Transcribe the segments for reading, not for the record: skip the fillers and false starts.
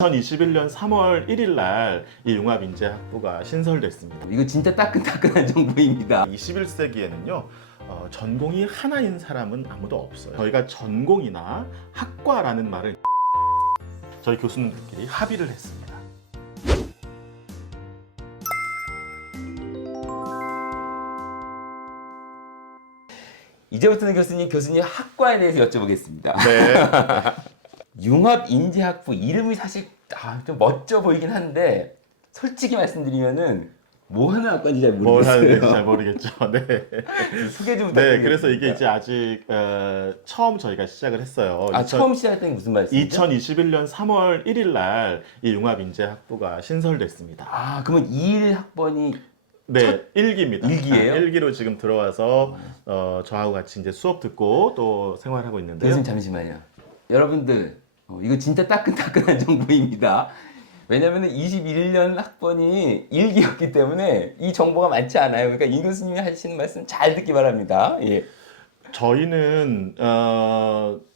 2021년 3월 1일 날 이 융합인재학부가 신설됐습니다. 이거 진짜 따끈따끈한 정보입니다. 21세기에는요 전공이 하나인 사람은 아무도 없어요. 저희가 전공이나 학과라는 말을 저희 교수님들끼리 합의를 했습니다. 이제부터는 교수님 학과에 대해서 여쭤보겠습니다. 네. 융합인재학부 이름이 사실 좀 멋져 보이긴 한데 솔직히 말씀드리면은 뭐 하는 학과인지 잘 뭘 하는지 모르겠어요. 잘 모르겠죠. 네. 소개 좀 네, 부탁드리겠습니다. 그래서 이게 이제 아직 처음 저희가 시작을 했어요. 처음 시작했던 게 무슨 말씀이죠? 2021년 3월 1일 날 이 융합인재학부가 신설됐습니다. 그러면 2일 학번이 네, 일기입니다. 일기예요? 일기로 지금 들어와서 저하고 같이 이제 수업 듣고 또 생활하고 있는데요. 교수님 잠시만요. 여러분들 이거 진짜 따끈따끈한 정보입니다. 왜냐면은 21년 학번이 일기였기 때문에 이 정보가 많지 않아요. 그러니까 이 교수님이 하시는 말씀 잘 듣기 바랍니다. 예. 저희는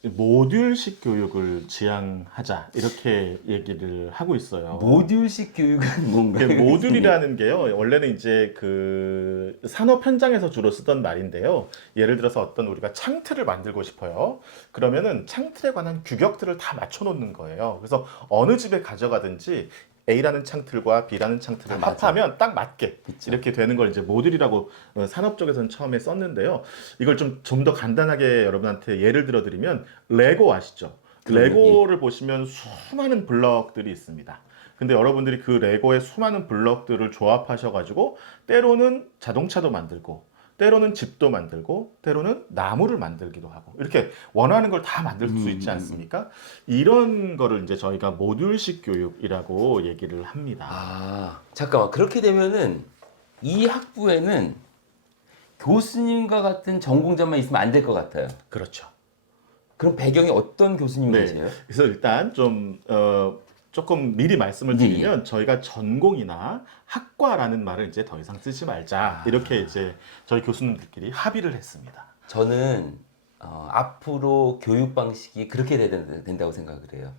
모듈식 교육을 지향하자 이렇게 얘기를 하고 있어요. 모듈식 교육은 뭔가요? 모듈이라는 게요. 원래는 이제 그 산업 현장에서 주로 쓰던 말인데요. 예를 들어서 어떤 우리가 창틀을 만들고 싶어요. 그러면은 창틀에 관한 규격들을 다 맞춰 놓는 거예요. 그래서 어느 집에 가져가든지 A라는 창틀과 B라는 창틀을 합하면 딱 맞게 그쵸. 이렇게 되는 걸 이제 모듈이라고 산업 쪽에서는 처음에 썼는데요. 이걸 좀 더 간단하게 여러분한테 예를 들어 드리면 레고 아시죠? 레고를 보시면 수많은 블럭들이 있습니다. 근데 여러분들이 그 레고의 수많은 블럭들을 조합하셔가지고 때로는 자동차도 만들고 때로는 집도 만들고 때로는 나무를 만들기도 하고 이렇게 원하는 걸 다 만들 수 있지 않습니까? 이런 거를 이제 저희가 모듈식 교육이라고 얘기를 합니다. 잠깐만. 그렇게 되면은 이 학부에는 교수님과 같은 전공자만 있으면 안 될 것 같아요. 그렇죠. 그럼 배경이 어떤 교수님이 계세요? 그래서 일단 좀 조금 미리 말씀을 드리면 저희가 전공이나 학과라는 말을 이제 더 이상 쓰지 말자 이렇게 이제 저희 교수님들끼리 합의를 했습니다. 저는 앞으로 교육 방식이 그렇게 된다고 생각을 해요.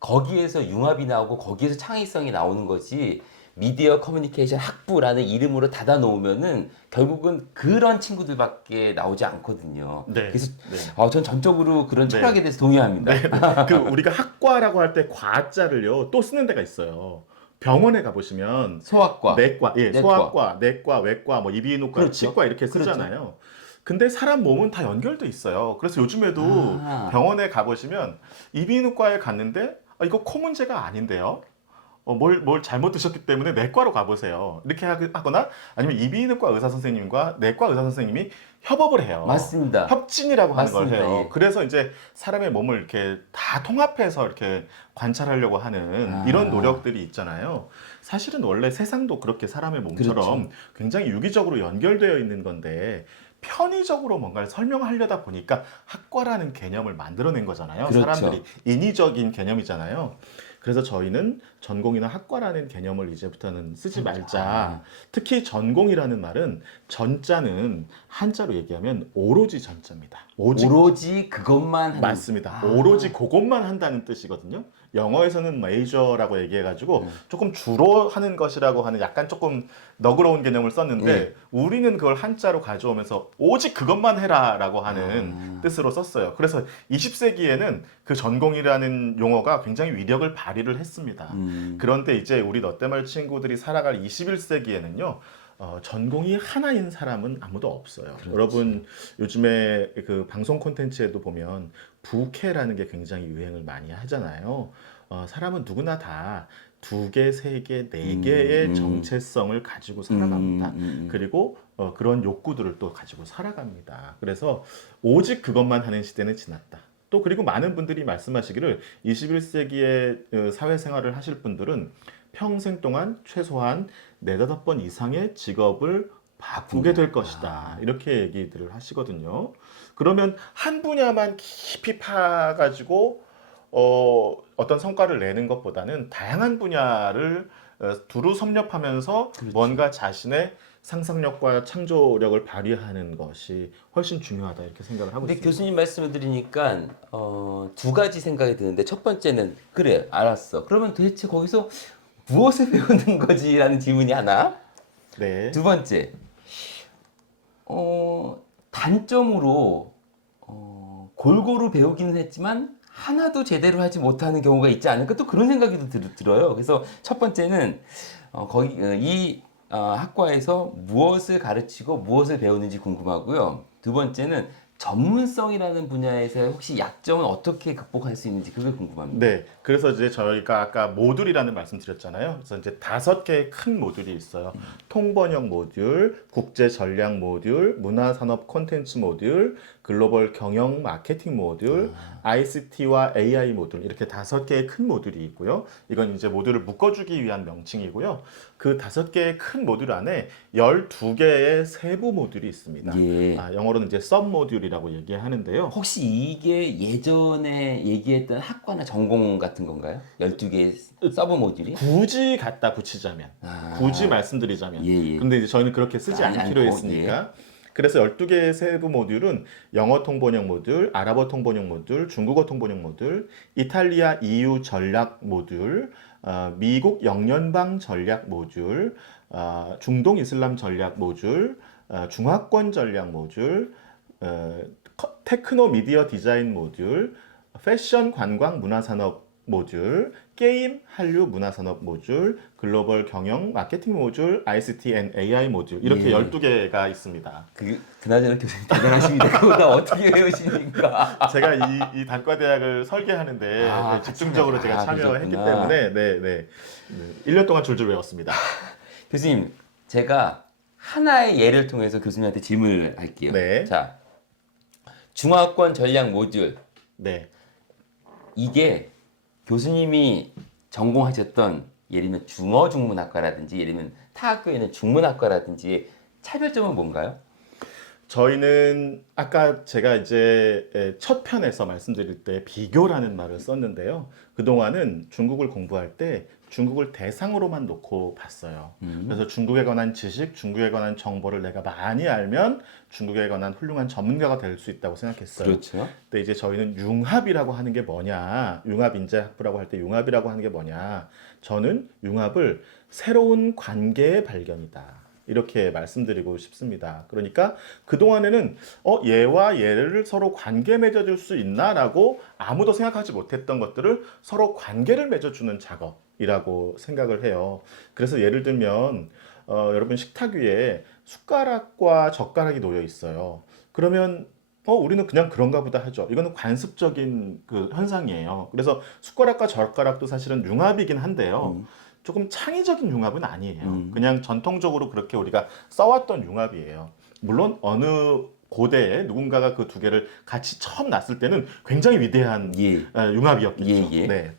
거기에서 융합이 나오고 거기에서 창의성이 나오는 거지 미디어 커뮤니케이션 학부라는 이름으로 닫아 놓으면은 결국은 그런 친구들밖에 나오지 않거든요. 네. 그래서 네. 전 전적으로 그런 철학에 대해서 동의합니다. 그 우리가 학과라고 할 때 과자를요 또 쓰는 데가 있어요. 병원에 가보시면 소아과, 내과, 내과. 소아과, 내과, 외과, 뭐 이비인후과, 그렇죠. 치과 이렇게 쓰잖아요. 근데 사람 몸은 다 연결돼 있어요. 그래서 요즘에도 병원에 가보시면 이비인후과에 갔는데 이거 코 문제가 아닌데요. 뭘 잘못 드셨기 때문에 내과로 가보세요. 이렇게 하거나 아니면 이비인후과 의사 선생님과 내과 의사 선생님이 협업을 해요. 맞습니다. 협진이라고 하는 걸 맞습니다. 해요. 예. 그래서 이제 사람의 몸을 이렇게 다 통합해서 이렇게 관찰하려고 하는 이런 노력들이 있잖아요. 사실은 원래 세상도 그렇게 사람의 몸처럼 그렇죠. 굉장히 유기적으로 연결되어 있는 건데 편의적으로 뭔가를 설명하려다 보니까 학과라는 개념을 만들어낸 거잖아요. 그렇죠. 사람들이 인위적인 개념이잖아요. 그래서 저희는 전공이나 학과라는 개념을 이제부터는 쓰지 말자. 특히 전공이라는 말은 전자는 한자로 얘기하면 오로지 전자입니다. 오로지 그것만 하는. 맞습니다. 오로지 그것만 한다는 뜻이거든요. 영어에서는 메이저라고 얘기해가지고 조금 주로 하는 것이라고 하는 약간 조금 너그러운 개념을 썼는데 우리는 그걸 한자로 가져오면서 오직 그것만 해라라고 하는 뜻으로 썼어요. 그래서 20세기에는 그 전공이라는 용어가 굉장히 위력을 발휘를 했습니다. 그런데 이제 우리 롯데말 친구들이 살아갈 21세기에는요. 전공이 하나인 사람은 아무도 없어요. 그렇지. 여러분 요즘에 그 방송 콘텐츠에도 보면 부캐라는 게 굉장히 유행을 많이 하잖아요. 사람은 누구나 다 2개, 3개, 4개의 정체성을 가지고 살아갑니다. 그리고 그런 욕구들을 또 가지고 살아갑니다. 그래서 오직 그것만 하는 시대는 지났다. 또 그리고 많은 분들이 말씀하시기를 21세기의 사회생활을 하실 분들은 평생 동안 최소한 4-5번 이상의 직업을 바꾸게 될 것이다. 이렇게 얘기들을 하시거든요. 그러면 한 분야만 깊이 파가지고 어떤 성과를 내는 것보다는 다양한 분야를 두루 섭렵하면서 그렇죠. 뭔가 자신의 상상력과 창조력을 발휘하는 것이 훨씬 중요하다 이렇게 생각을 하고 근데 있습니다. 교수님 말씀을 들으니까 두 가지 생각이 드는데 첫 번째는 그래 알았어. 그러면 도대체 거기서 무엇을 배우는 거지라는 질문이 하나. 네. 두 번째 단점으로 골고루 배우기는 했지만 하나도 제대로 하지 못하는 경우가 있지 않을까 또 그런 생각이 들어요. 그래서 첫 번째는 이 학과에서 무엇을 가르치고 무엇을 배우는지 궁금하고요. 두 번째는 전문성이라는 분야에서 혹시 약점은 어떻게 극복할 수 있는지 그게 궁금합니다. 네, 그래서 이제 저희가 아까 모듈이라는 말씀 드렸잖아요. 그래서 이제 5개의 큰 모듈이 있어요. 통번역 모듈, 국제 전략 모듈, 문화산업 콘텐츠 모듈, 글로벌 경영 마케팅 모듈, ICT와 AI 모듈 이렇게 5개의 큰 모듈이 있고요. 이건 이제 모듈을 묶어주기 위한 명칭이고요. 그 5개의 큰 모듈 안에 12개의 세부 모듈이 있습니다. 예. 영어로는 이제 섭 모듈이라고 얘기하는데요. 혹시 이게 예전에 얘기했던 학과나 전공 같은 건가요? 12개의 서브 모듈이? 굳이 갖다 붙이자면, 굳이 말씀드리자면. 예, 예. 근데 이제 저희는 그렇게 쓰지 아니, 않기로 않고, 했으니까. 그래서 12개의 세부 모듈은 영어 통번역 모듈, 아랍어 통번역 모듈, 중국어 통번역 모듈, 이탈리아 EU 전략 모듈, 미국 영연방 전략 모듈, 중동 이슬람 전략 모듈, 중화권 전략 모듈, 테크노 미디어 디자인 모듈, 패션 관광 문화산업 모듈, 게임 한류 문화산업 모듈, 글로벌 경영 마케팅 모듈, ICT 앤 AI 모듈 이렇게 예. 12개가 있습니다. 그나저나 교수님 대단하십니다. 그거 다 어떻게 배우십니까? 제가 이 단과대학을 설계하는데 네, 집중적으로 제가 참여했기 그러셨구나. 때문에 네. 1년 동안 줄줄 외웠습니다. 교수님, 제가 하나의 예를 통해서 교수님한테 질문을 할게요. 네. 자, 중화권 전략 모듈. 네. 이게 교수님이 전공하셨던 예를 들면 중어중문학과라든지 예를 들면 타 학교에는 중문학과라든지 차별점은 뭔가요? 저희는 아까 제가 이제 첫 편에서 말씀드릴 때 비교라는 말을 썼는데요. 그동안은 중국을 공부할 때 중국을 대상으로만 놓고 봤어요. 그래서 중국에 관한 지식, 중국에 관한 정보를 내가 많이 알면 중국에 관한 훌륭한 전문가가 될 수 있다고 생각했어요. 그렇죠. 근데 이제 저희는 융합이라고 하는 게 뭐냐, 융합인재학부라고 할 때 융합이라고 하는 게 뭐냐, 저는 융합을 새로운 관계의 발견이다. 이렇게 말씀드리고 싶습니다. 그러니까 그동안에는 얘와 얘를 서로 관계 맺어줄 수 있나라고 아무도 생각하지 못했던 것들을 서로 관계를 맺어주는 작업이라고 생각을 해요. 그래서 예를 들면 여러분 식탁 위에 숟가락과 젓가락이 놓여 있어요. 그러면 우리는 그냥 그런가 보다 하죠. 이거는 관습적인 그 현상이에요. 그래서 숟가락과 젓가락도 사실은 융합이긴 한데요. 조금 창의적인 융합은 아니에요. 그냥 전통적으로 그렇게 우리가 써왔던 융합이에요. 물론 어느 고대에 누군가가 그 두 개를 같이 처음 놨을 때는 굉장히 위대한 예. 융합이었겠죠. 예, 예. 네.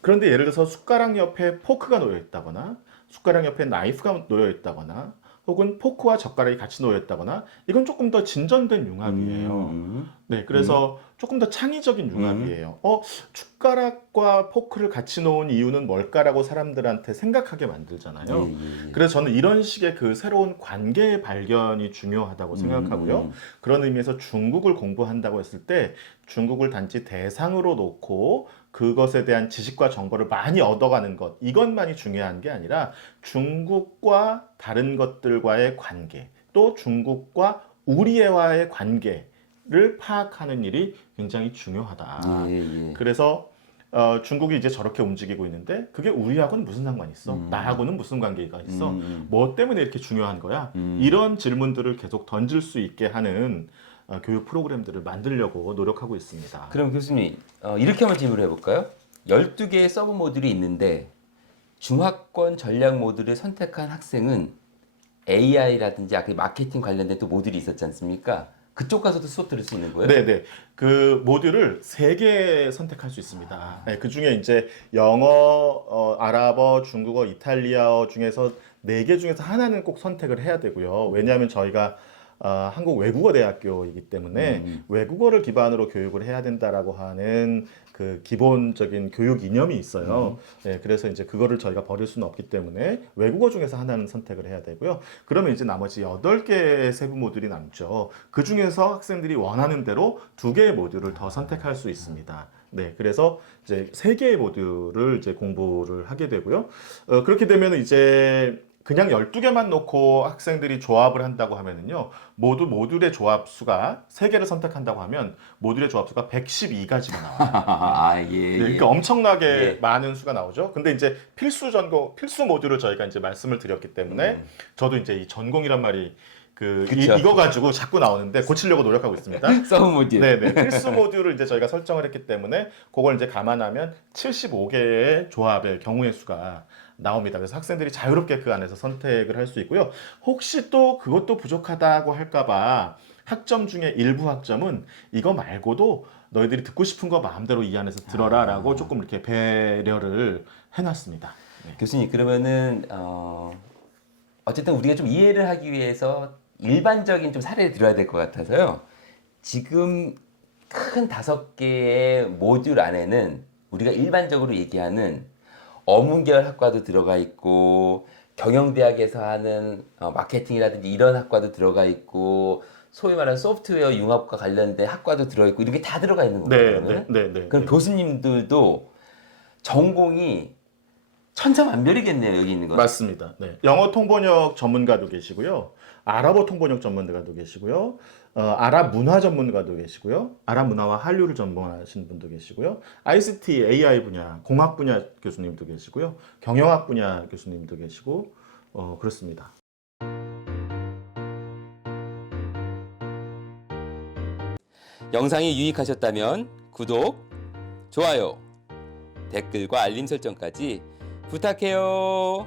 그런데 예를 들어서 숟가락 옆에 포크가 놓여 있다거나 숟가락 옆에 나이프가 놓여 있다거나 혹은 포크와 젓가락이 같이 놓여 있다거나 이건 조금 더 진전된 융합이에요. 네, 그래서 조금 더 창의적인 융합이에요. 숟가락과 포크를 같이 놓은 이유는 뭘까라고 사람들한테 생각하게 만들잖아요. 예. 그래서 저는 이런 식의 그 새로운 관계의 발견이 중요하다고 생각하고요. 그런 의미에서 중국을 공부한다고 했을 때 중국을 단지 대상으로 놓고 그것에 대한 지식과 정보를 많이 얻어가는 것, 이것만이 중요한 게 아니라 중국과 다른 것들과의 관계, 또 중국과 우리와의 관계를 파악하는 일이 굉장히 중요하다. 예. 그래서 중국이 이제 저렇게 움직이고 있는데 그게 우리하고는 무슨 상관이 있어? 나하고는 무슨 관계가 있어? 뭐 때문에 이렇게 중요한 거야? 이런 질문들을 계속 던질 수 있게 하는 교육 프로그램들을 만들려고 노력하고 있습니다. 그럼 교수님, 이렇게 한번 질문을 해볼까요? 12개의 서브 모듈이 있는데 중화권 전략 모듈을 선택한 학생은 AI라든지 아까 마케팅 관련된 또 모듈이 있었지 않습니까? 그쪽 가서도 수업 들을 수 있는 거예요? 네네. 그 모듈을 3개 선택할 수 있습니다. 네, 그 중에 이제 영어, 아랍어, 중국어, 이탈리아어 중에서 4개 중에서 하나는 꼭 선택을 해야 되고요. 왜냐하면 저희가 한국외국어대학교이기 때문에 외국어를 기반으로 교육을 해야 된다라고 하는 그 기본적인 교육 이념이 있어요. 네, 그래서 이제 그거를 저희가 버릴 수는 없기 때문에 외국어 중에서 하나는 선택을 해야 되고요. 그러면 이제 나머지 8개의 세부 모듈이 남죠. 그 중에서 학생들이 원하는 대로 2개의 모듈을 더 선택할 수 있습니다. 네, 그래서 이제 3개의 모듈을 이제 공부를 하게 되고요. 그렇게 되면 이제 그냥 12개만 놓고 학생들이 조합을 한다고 하면은요. 모두 모듈의 조합 수가 3개를 선택한다고 하면 모듈의 조합 수가 112가지가 나와요. 아, 예, 네, 예. 그러니까 엄청나게 예. 많은 수가 나오죠. 근데 이제 필수 전공, 필수 모듈을 저희가 이제 말씀을 드렸기 때문에 저도 이제 이 전공이란 말이 그쵸. 이거 가지고 자꾸 나오는데 고치려고 노력하고 있습니다. 서브 모듈. 네네. 필수 모듈을 이제 저희가 설정을 했기 때문에 그걸 이제 감안하면 75개의 조합의 경우의 수가 나옵니다. 그래서 학생들이 자유롭게 그 안에서 선택을 할 수 있고요. 혹시 또 그것도 부족하다고 할까봐 학점 중에 일부 학점은 이거 말고도 너희들이 듣고 싶은 거 마음대로 이 안에서 들어라라고 조금 이렇게 배려를 해놨습니다. 네. 교수님, 그러면은 어쨌든 우리가 좀 이해를 하기 위해서 일반적인 좀 사례를 들어야 될 것 같아서요. 지금 큰 5개의 모듈 안에는 우리가 일반적으로 얘기하는 어문계열 학과도 들어가 있고 경영대학에서 하는 마케팅이라든지 이런 학과도 들어가 있고 소위 말하는 소프트웨어 융합과 관련된 학과도 들어있고 이렇게 다 들어가 있는 거거든요. 그럼 교수님들도 전공이 천차만별이겠네요, 여기 있는 건. 맞습니다. 네. 영어 통번역 전문가도 계시고요. 아랍어 통번역 전문가도 계시고요. 아랍 문화 전문가도 계시고요. 아랍 문화와 한류를 전공하시는 분도 계시고요. ICT, AI 분야, 공학 분야 교수님도 계시고요. 경영학 분야 교수님도 계시고 그렇습니다. 영상이 유익하셨다면 구독, 좋아요, 댓글과 알림 설정까지 부탁해요.